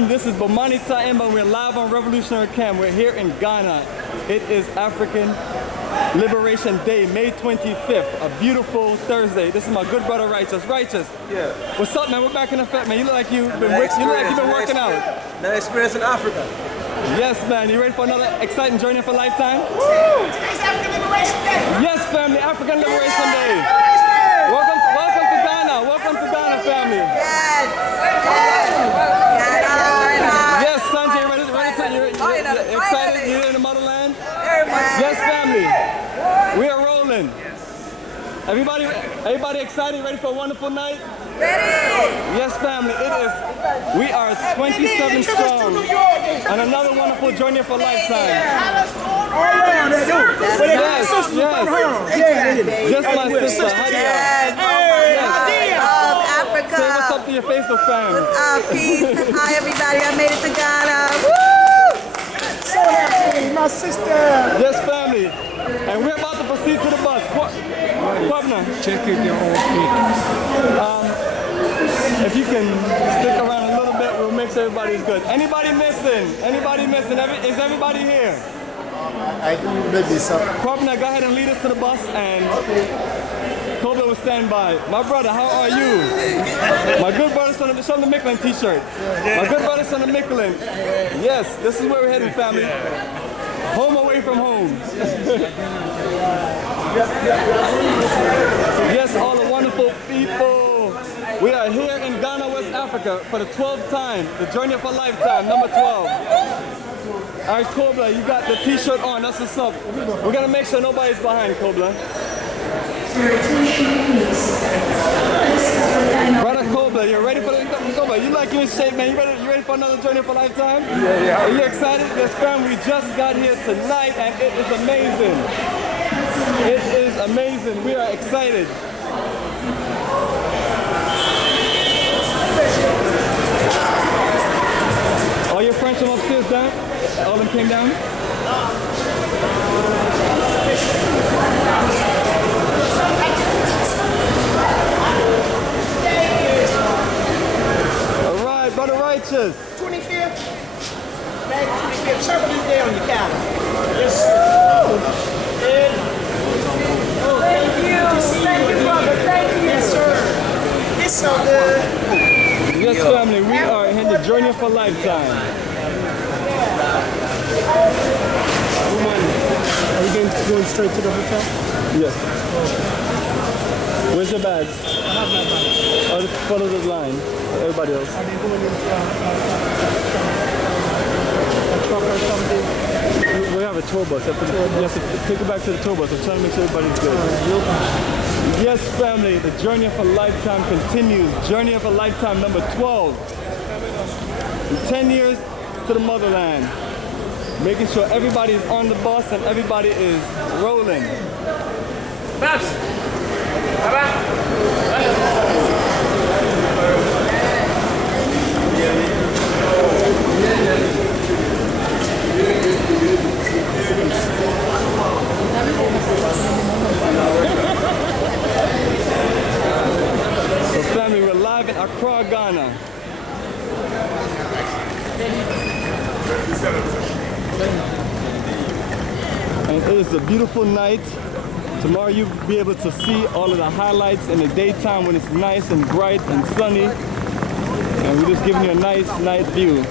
family, this is Bomani Taimba. We're live on Revolutionary Camp. We're here in Ghana. It is African Liberation Day, May 25th, a beautiful Thursday. This is my good brother Righteous. Righteous. Yeah. What's up, man? We're back in effect, man. You look like you've been working out. That experience in Africa. Yes, man. You ready for another exciting journey of a lifetime? Woo! Today's African Liberation Day. Yes, family. African Liberation Day. Welcome to Ghana. Welcome to Ghana, family. Yes, Sanjay, ready you excited? You're in the motherland? Yes, family. We are rolling. Everybody excited? Ready for a wonderful night? Ready? Yes, family. We are 27 strong on another wonderful journey for a lifetime. Yes. Just my sister. Yes. Africa. Say what's up to your Facebook fam. Peace. Hi, everybody. I made it to Ghana. Woo! So happy, my sister. Yes, family. And we're about to proceed to the bus. Governor. Check it your own feet. If you can stick around a little bit, we'll make sure everybody's good. Anybody missing? Anybody missing? Is everybody here? I think maybe so. Governor, go ahead and lead us to the bus, and Cobra will stand by. My brother, how are you? My good brother's on the Micklin t-shirt. My good brother's on the Micklin. Yes, this is where we're heading, family. Home away from home. Yes, all the wonderful people. We are here in Ghana, West Africa for the 12th time. The journey of a lifetime, number 12. All right, Cobra, you got the t-shirt on. That's what's up. We're going to make sure nobody's behind, Cobra. Brother Cobra, you ready for the Cobra? You like you in shape, man. You ready for another journey of a lifetime? Yeah. Are you excited? Yes, fam, we just got here tonight and it is amazing. It is amazing. We are excited. All your friends from upstairs down? All of them came down? Alright, Brother Righteous. 25th. May 25th. Circle this day on your calendar. Yes. Thank you. Thank you, brother. Thank you. Yes, sir. It's so good. Yes, family, we are in the journey of a lifetime. Are you going straight to the hotel? Yes. Where's your bags? I have my bag. Oh, just follow the line. Everybody else. Are they going in a truck or something? We have a tour bus. You have to take it back to the tour bus. I'm trying to make sure everybody's good. Yes, family, the journey of a lifetime continues. Journey of a lifetime number 12. 10 years to the motherland. Making sure everybody is on the bus and everybody is rolling. So family, we're live in Accra, Ghana. And it is a beautiful night. Tomorrow you'll be able to see all of the highlights in the daytime when it's nice and bright and sunny. And we're just giving you a nice night view.